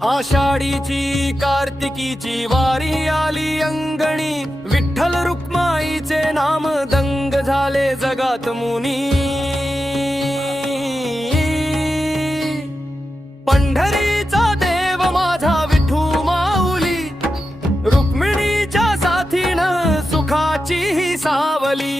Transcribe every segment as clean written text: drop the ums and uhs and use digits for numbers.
आषाढीची कार्तिकीची वारी आली अंगणी, विठ्ठल रुक्माईचे नाम दंग झाले जगात मुनी। पंढरीचा देव माझा विठू माऊली, रुक्मिणीच्या साथीनं सुखाची ही सावली।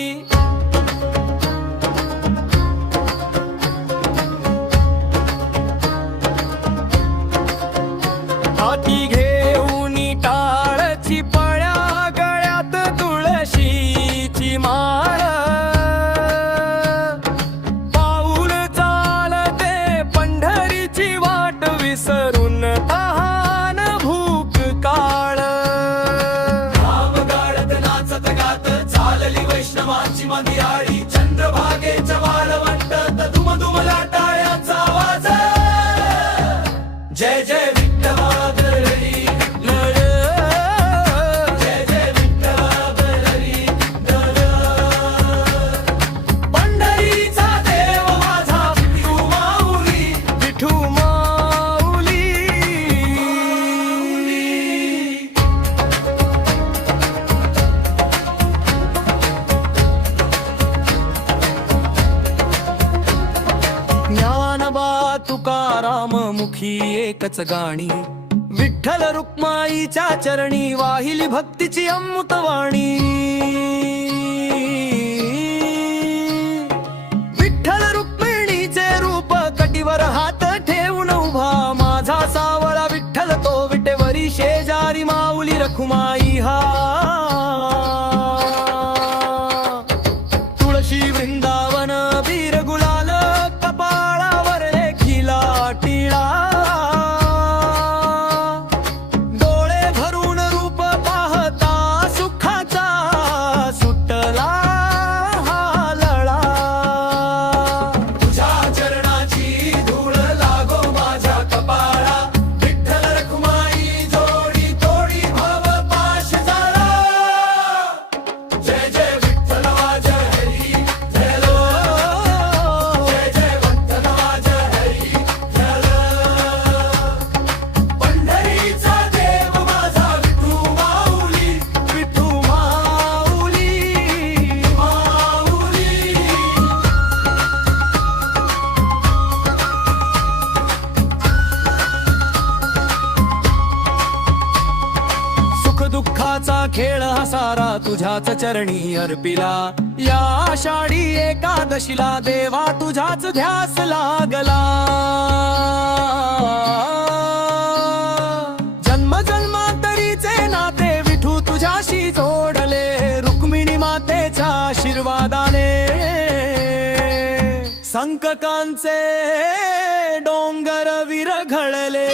हाती घेऊनी टाळची पळ्या, गळ्यात तुळशीची माळ, पाऊल चालते पंढरीची वाट विसरून तहान भूक काळ। नाम गाडत नाचत गात चालली वैष्णवांची मंदिराळी, चंद्रभागेच्या वाळवंटात दुमदुमला टाळ्याचा आवाज। जय जय तुकाराम मुखी एकच गाणी, विठ्ठल रुक्माईच्या चरणी वाहिली भक्तीची अमृतवाणी। विठ्ठल रुक्मिणीचे रूप कटीवर हात ठेवून उभा, माझा सावळा विठ्ठल तो विटेवरी शेजारी माऊली रखुमाई हा। तुळशी वृंदावन बीर गुलाल कपाळावर लेखिला टिळा, डोळे भरून रूप पाहता सुखाचा सुटला हा लळा। तुझ्या चरणाची धूळ लागो माझ्या कपाळा, विठ्ठल रखुमाई जोडी तोडी भव पाश झाला। जय जय विठ्ठल माझ्या हरी जय लो, जय जय विठ्ठल माझ्या हरी जय लो। पंढरीचा देव माझा विठू माऊली, विठू माऊली माऊली। सुख दुःखाचा खेळ हा सारा तुझ्याच चरणी अर्पिला, या आषाढी एकादशीला देवा तुझ्याच ध्यास लागला। जन्म जन्मांतरीचे नाते विठू तुझ्याशी जोडले, रुक्मिणी मातेच्या आशीर्वादाने संकटांचे डोंगर विरघळले।